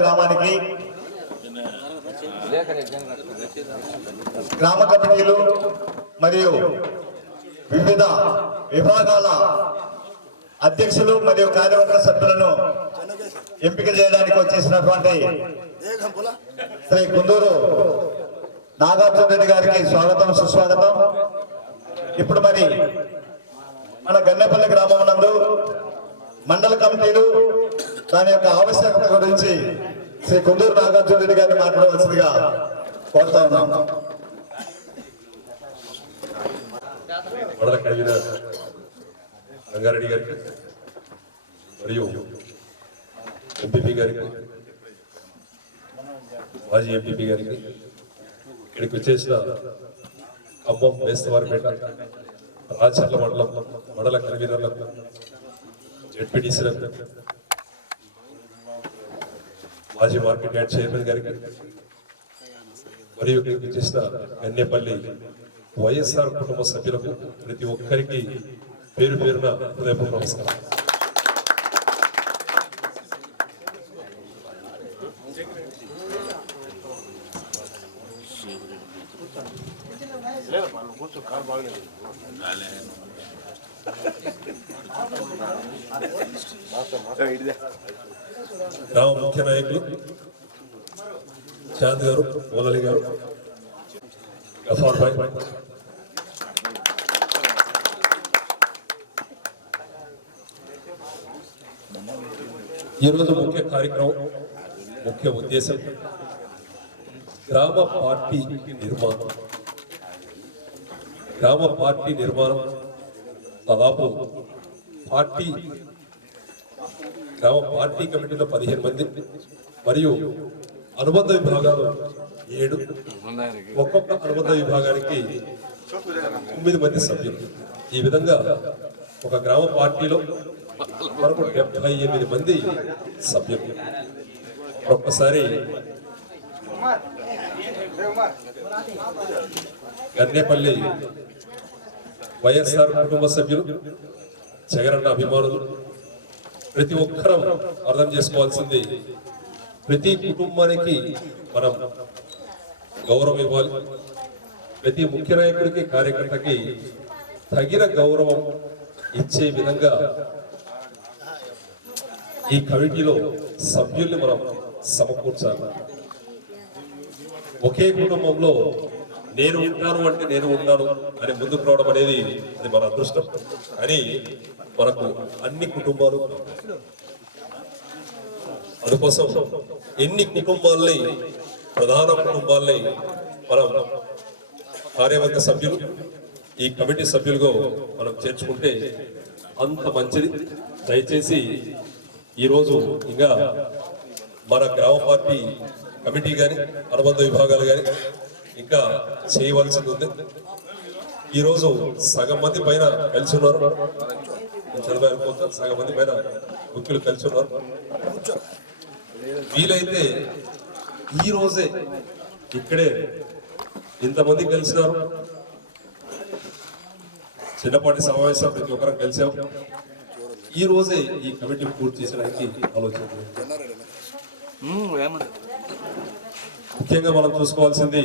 గ్రామానికి గ్రామ కమిటీలు మరియు వివిధ విభాగాల అధ్యక్షులు మరియు కార్యవర్గ సభ్యులను ఎంపిక చేయడానికి వచ్చేసినటువంటి శ్రీ కుందూరు నాగార్జున రెడ్డి గారికి స్వాగతం సుస్వాగతం. ఇప్పుడు మరి మన గన్నెపల్లి గ్రామం నందు మండల కమిటీలు దాని యొక్క ఆవశ్యకత గురించి శ్రీ కుందూరు నాగార్జున రెడ్డి గారిని మాట్లాడవలసిందిగా కోరుతా ఉన్నాం. మండల కన్వీనర్ రంగారెడ్డి గారికి మరియు ఎంపీపీ గారికి, మాజీ ఎంపీపీ గారికి, ఇక్కడికి వచ్చేసిన ఖమ్మం బేస్తవారిపేట రాచర్ల మండల కన్వీనర్లకు, జెడ్పీటీసీలకు, మాజీ మార్కెట్ యార్డ్ చైర్మన్ గారికి మరియు ఇక్కడికి వచ్చేసిన గన్నెపల్లి వైఎస్ఆర్ కుటుంబ సభ్యులకు ప్రతి ఒక్కరికి పేరు పేరున హృదయపూర్వక నమస్కారం. గ్రామ ముఖ్య నాయకులు చాంద్ గారు, మోదలి గారు, గఫార్ భాయ్, ఈరోజు ముఖ్య కార్యక్రమం, ముఖ్య ఉద్దేశం గ్రామ పార్టీ నిర్మాణం. గ్రామ పార్టీ నిర్మాణం దాదాపు గ్రామ పార్టీ కమిటీలో 15 మంది మరియు అనుబంధ విభాగాలు 7, ఒక్కొక్క అనుబంధ విభాగానికి 9 మంది సభ్యులు. ఈ విధంగా ఒక గ్రామ పార్టీలో మనకు 78 మంది సభ్యులు. ఒక్కసారి గన్నెపల్లి వైఎస్ఆర్ కుటుంబ సభ్యులు, జగనన్న అభిమానులు ప్రతి ఒక్కరం అర్థం చేసుకోవాల్సింది, ప్రతి కుటుంబానికి మనం గౌరవం ఇవ్వాలి. ప్రతి ముఖ్య నాయకుడికి, కార్యకర్తకి తగిన గౌరవం ఇచ్చే విధంగా ఈ కమిటీలో సభ్యుల్ని మనం సమకూర్చాలి. ఒకే కుటుంబంలో నేను ఉంటాను అంటే నేను ఉంటాను అని ముందుకు రావడం అనేది అది మన అదృష్టం. అని మనకు అన్ని కుటుంబాలు, అందుకోసం ఎన్ని కుటుంబాలని, ప్రధాన కుటుంబాలని మనం కార్యవర్గ సభ్యులు, ఈ కమిటీ సభ్యులుగా మనం చేర్చుకుంటే అంత మంచిది. దయచేసి ఈరోజు ఇంకా మన గ్రామ పార్టీ కమిటీ కానీ, అనుబంధ విభాగాలు కానీ ఇంకా చేయవలసింది ఉంది. ఈరోజు సగం మంది పైన కలిసి ఉన్నారు, సగం మంది పైన ముఖ్యులు కలిసి ఉన్నారు. వీలైతే ఈ రోజే ఇక్కడే ఇంతమంది కలిసినారు, చిన్నపాటి సమావేశం ప్రతి ఒక్కరం కలిసాం. ఈ రోజే ఈ కమిటీ పూర్తి చేసడానికి ఆలోచన. ముఖ్యంగా మనం చూసుకోవాల్సింది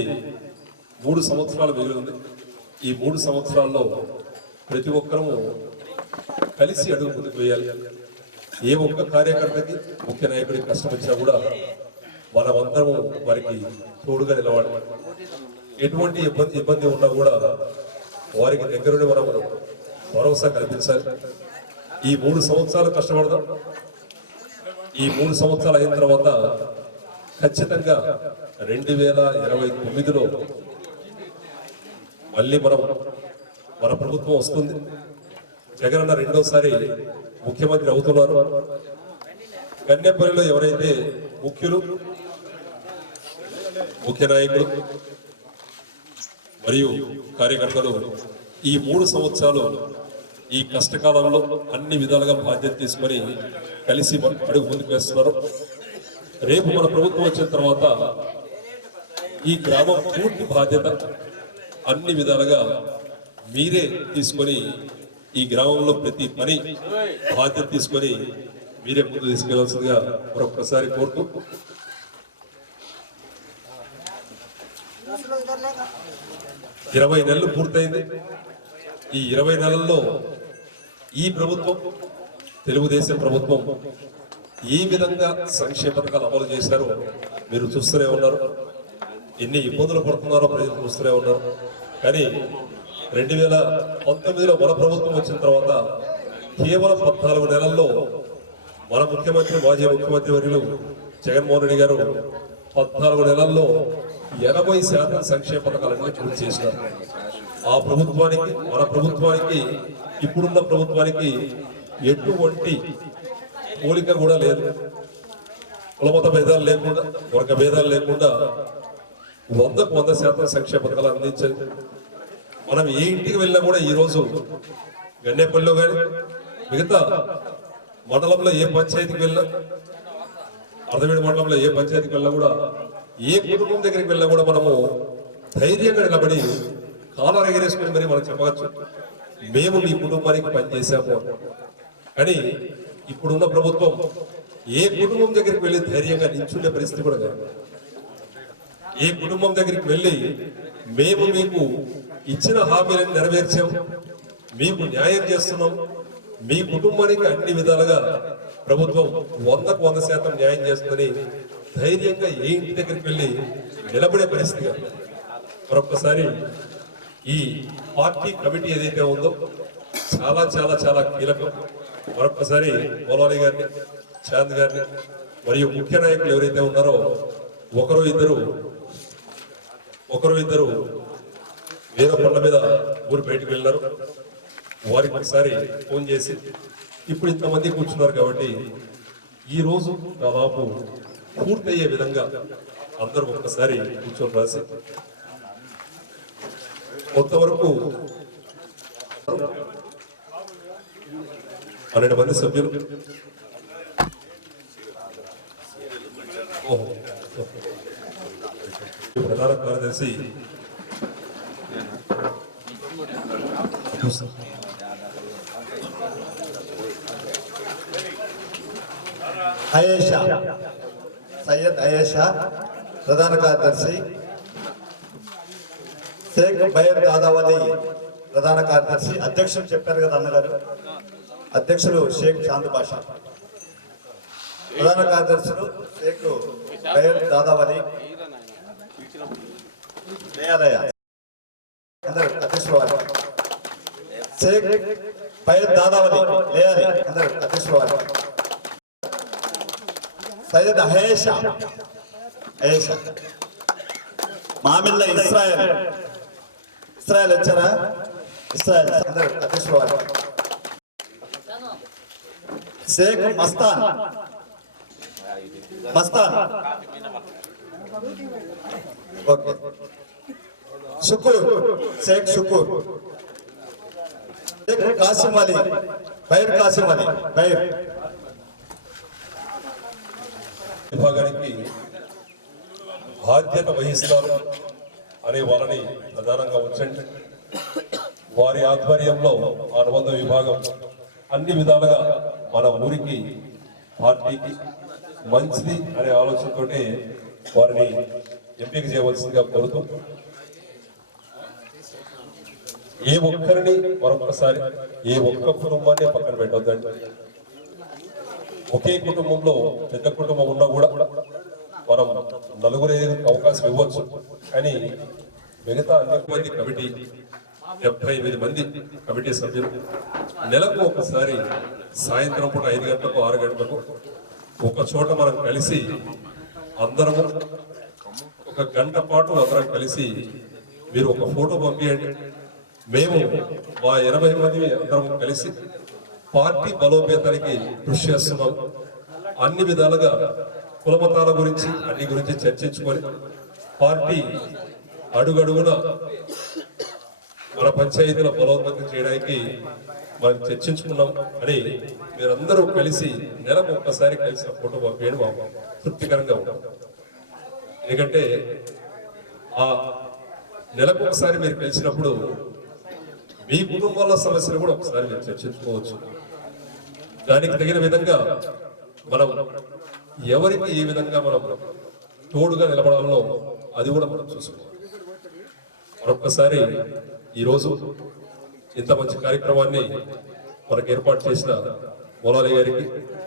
3 సంవత్సరాలు మిగిలి ఉంది. ఈ 3 సంవత్సరాల్లో ప్రతి ఒక్కరము కలిసి అడుగు ముందుకు వేయాలి. ఏ ఒక్క కార్యకర్తకి, ముఖ్య నాయకుడికి కష్టం వచ్చినా కూడా మనమందరము వారికి తోడుగా నిలవాలి. ఎటువంటి ఇబ్బంది ఉన్నా కూడా వారికి దగ్గరుండి మనం భరోసా కల్పించాలి. ఈ 3 సంవత్సరాలు కష్టపడదాం. ఈ 3 సంవత్సరాలు అయిన తర్వాత ఖచ్చితంగా 2029లో మళ్ళీ మన ప్రభుత్వం వస్తుంది. జగనన్న రెండోసారి ముఖ్యమంత్రి అవుతున్నారు. గన్నెపల్లిలో ఎవరైతే ముఖ్యులు, ముఖ్య నాయకులు మరియు కార్యకర్తలు ఈ 3 సంవత్సరాలు ఈ కష్టకాలంలో అన్ని విధాలుగా బాధ్యత తీసుకొని కలిసి అడుగు ముందుకు వేస్తున్నారు. రేపు మన ప్రభుత్వం వచ్చిన తర్వాత ఈ గ్రామం పూర్తి బాధ్యత అన్ని విధాలుగా మీరే తీసుకొని ఈ గ్రామంలో ప్రతి పని బాధ్యత తీసుకొని మీరే ముందు తీసుకెళ్లాల్సిందిగా మరొకసారి కోరుతూ 20 నెలలు పూర్తయింది. ఈ 20 నెలల్లో ఈ ప్రభుత్వం, తెలుగుదేశం ప్రభుత్వం ఏ విధంగా సంక్షేమ పథకాలు అమలు చేశారో మీరు చూస్తూనే ఉన్నారు. ఎన్ని ఇబ్బందులు పడుతున్నారో ప్రజలు చూస్తూనే ఉన్నారు. కానీ 2019లో మన ప్రభుత్వం వచ్చిన తర్వాత కేవలం 14 నెలల్లో మన ముఖ్యమంత్రి, మాజీ ముఖ్యమంత్రి వర్యులు జగన్మోహన్ రెడ్డి గారు 14 నెలల్లో 80% సంక్షేమ పథకాలన్నీ పూర్తి చేసినారు. ఆ ప్రభుత్వానికి, మన ప్రభుత్వానికి, ఇప్పుడున్న ప్రభుత్వానికి ఎటువంటి పోలిక కూడా లేదు. కులమత భేదాలు లేకుండా, వర్గ భేదాలు లేకుండా 100కు 100% సంక్షేమ పథకాలు అందించారు. మనం ఏ ఇంటికి వెళ్ళినా కూడా ఈరోజు గన్నేపల్లిలో కానీ మిగతా మండలంలో ఏ పంచాయతీకి వెళ్ళినా, అర్ధవీడు మండలంలో ఏ పంచాయతీకి వెళ్ళినా కూడా, ఏ కుటుంబం దగ్గరికి వెళ్ళినా కూడా మనము ధైర్యంగా నిలబడి కాలర్ ఎగరేసుకుని మరి మనం చెప్పవచ్చు, మేము మీ కుటుంబానికి పనిచేసాము. కానీ ఇప్పుడున్న ప్రభుత్వం ఏ కుటుంబం దగ్గరికి వెళ్ళి ధైర్యంగా నిల్చుండే పరిస్థితి కూడా కాదు. ఏ కుటుంబం దగ్గరికి వెళ్ళి మేము మీకు ఇచ్చిన హామీలను నెరవేర్చాం, మీకు న్యాయం చేస్తున్నాం, మీ కుటుంబానికి అన్ని విధాలుగా ప్రభుత్వం 100కు 100% న్యాయం చేస్తుందని ధైర్యంగా ఏ ఇంటి దగ్గరికి వెళ్ళి నిలబడే పరిస్థితి కాదు. మరొకసారి ఈ పార్టీ కమిటీ ఏదైతే ఉందో చాలా చాలా చాలా కీలకం. మరొకసారి మౌలాలి గారిని, చాంద్ గారిని మరియు ముఖ్య నాయకులు ఎవరైతే ఉన్నారో ఒకరు ఇద్దరు వేరే పనుల మీద ఊరు బయటకు వెళ్ళినారు. వారికి ఒకసారి ఫోన్ చేసి ఇప్పుడు ఇంతమంది కూర్చున్నారు కాబట్టి ఈ రోజు దాదాపు పూర్తయ్యే విధంగా అందరూ ఒక్కసారి కూర్చొని రాసి కొంతవరకు 12 మంది సభ్యులు, ప్రధాన కార్యదర్శి అయేషా, సయ్యద్ అయేషా ప్రధాన కార్యదర్శి, షేక్ బైర్ దాదావలి ప్రధాన కార్యదర్శి, అధ్యక్షులు చెప్పారు కదా అన్నగారు, అధ్యక్షులు షేక్ చాంద్ బాషా, ప్రధాన కార్యదర్శులు షేక్ బైర్ దాదావలి, అందరు అధ్యక్షుల వారు, షేక్ బైర్ దాదావలి లేయాలి, అందరు అధ్యక్షుల వారు, సయ్యద్ అయేషా మామిళ్ళ ఇస్రాయల్ వచ్చారా, ఇస్రాయల్ అందరు అధ్యక్షుల వారు, షేక్ మస్తాన్ ఓకే, షుకూర్, షేక్ షుకూర్, షేక్ కాసిం అలీ, కాసిం అలీ విభాగానికి బాధ్యత వహిస్తారు అనే వాళ్ళని ప్రధానంగా ఉంచండి. వారి ఆధ్వర్యంలో అనుబంధ విభాగం అన్ని విధాలుగా మన ఊరికి, పార్టీకి మంచిది అనే ఆలోచనతోటే వారిని ఎంపిక చేయవలసిందిగా కోరుతూ, ఏ ఒక్కరిని మరొకసారి ఏ ఒక్క కుటుంబాన్ని పక్కన పెట్టొద్దండి. ఒకే కుటుంబంలో పెద్ద కుటుంబం ఉన్నా కూడా మనం నలుగురు అవకాశం ఇవ్వచ్చు. కానీ మిగతా అన్ని మంది కమిటీ 78 మంది కమిటీ సభ్యులు నెలకు ఒకసారి సాయంత్రం పూట 5 గంటలకు 6 గంటలకు ఒక చోట మనం కలిసి అందరము 1 గంట పాటు అందరం కలిసి మీరు ఒక ఫోటో పంపించండి. మేము మా 80 మంది అందరం కలిసి పార్టీ బలోపేతానికి కృషి చేస్తున్నాం. అన్ని విధాలుగా కులమతాల గురించి అన్ని గురించి చర్చించుకొని పార్టీ అడుగడుగున మన పంచాయతీల బలోపేతం చేయడానికి మనం చర్చించుకున్నాం అని మీరందరూ కలిసి నెలకు ఒక్కసారి కలిసి ఫోటో పంపేయడం మాకు తృప్తికరంగా ఉంటుంది. ఎందుకంటే ఆ నెలకు ఒకసారి మీరు కలిసినప్పుడు మీ కుటుంబాల సమస్యలు కూడా ఒకసారి మీరు చర్చించుకోవచ్చు. దానికి తగిన విధంగా మనం ఎవరికి ఏ విధంగా మనం తోడుగా నిలబడాలో అది కూడా మనం చూసుకోవాలి. మరొక్కసారి ఈరోజు ఇంత మంచి కార్యక్రమాన్ని మనకు ఏర్పాటు చేసిన మొలాలి గారికి,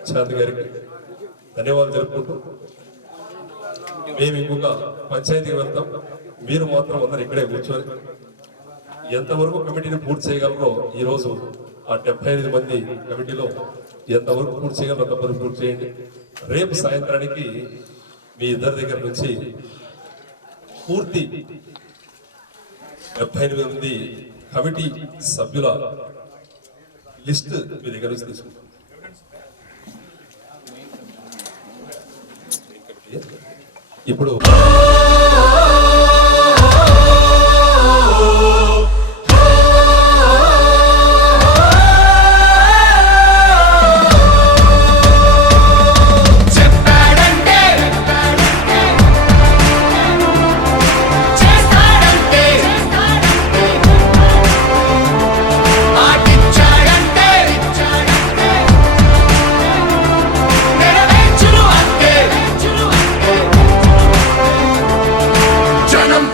చాంద్ గారికి ధన్యవాదాలు తెలుపుకుంటూ మేము ఇంకొక పంచాయతీకి వెళ్తాం, మీరు మాత్రం అందరు ఇక్కడే కూర్చొని ఎంతవరకు కమిటీని పూర్తి చేయగలరో ఈరోజు ఆ 75 మంది కమిటీలో ఎంతవరకు పూర్తి చేయగలరో అంతవరకు పూర్తి చేయండి. రేపు సాయంత్రానికి మీ ఇద్దరి దగ్గర నుంచి పూర్తి 78 మంది కమిటీ సభ్యుల లిస్ట్ మీ దగ్గర నుంచి తీసుకుంటాం. ఇప్పుడు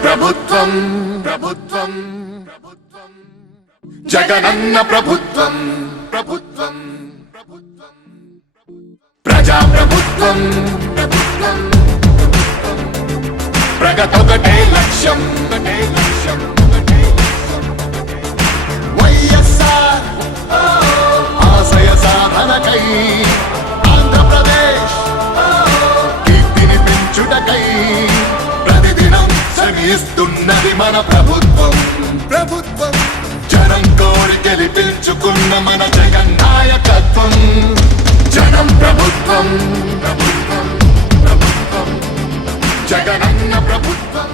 ప్రభుత్వం జగనన్న ప్రభుత్వం ప్రజా ప్రభుత్వం ప్రగతొకటే లక్ష్యం వైఎస్ఆర్ ఆశయ సాధనకై ఆంధ్రప్రదేశ్ కీర్తిని పెంచుటకై ప్రతిదినం శ్రమిస్తున్నది మన ప్రభుత్వం జనం కోరి గెలిపించుకున్న మన జగన్ నాయకత్వం. జనం ప్రభుత్వం జగనన్న ప్రభుత్వం.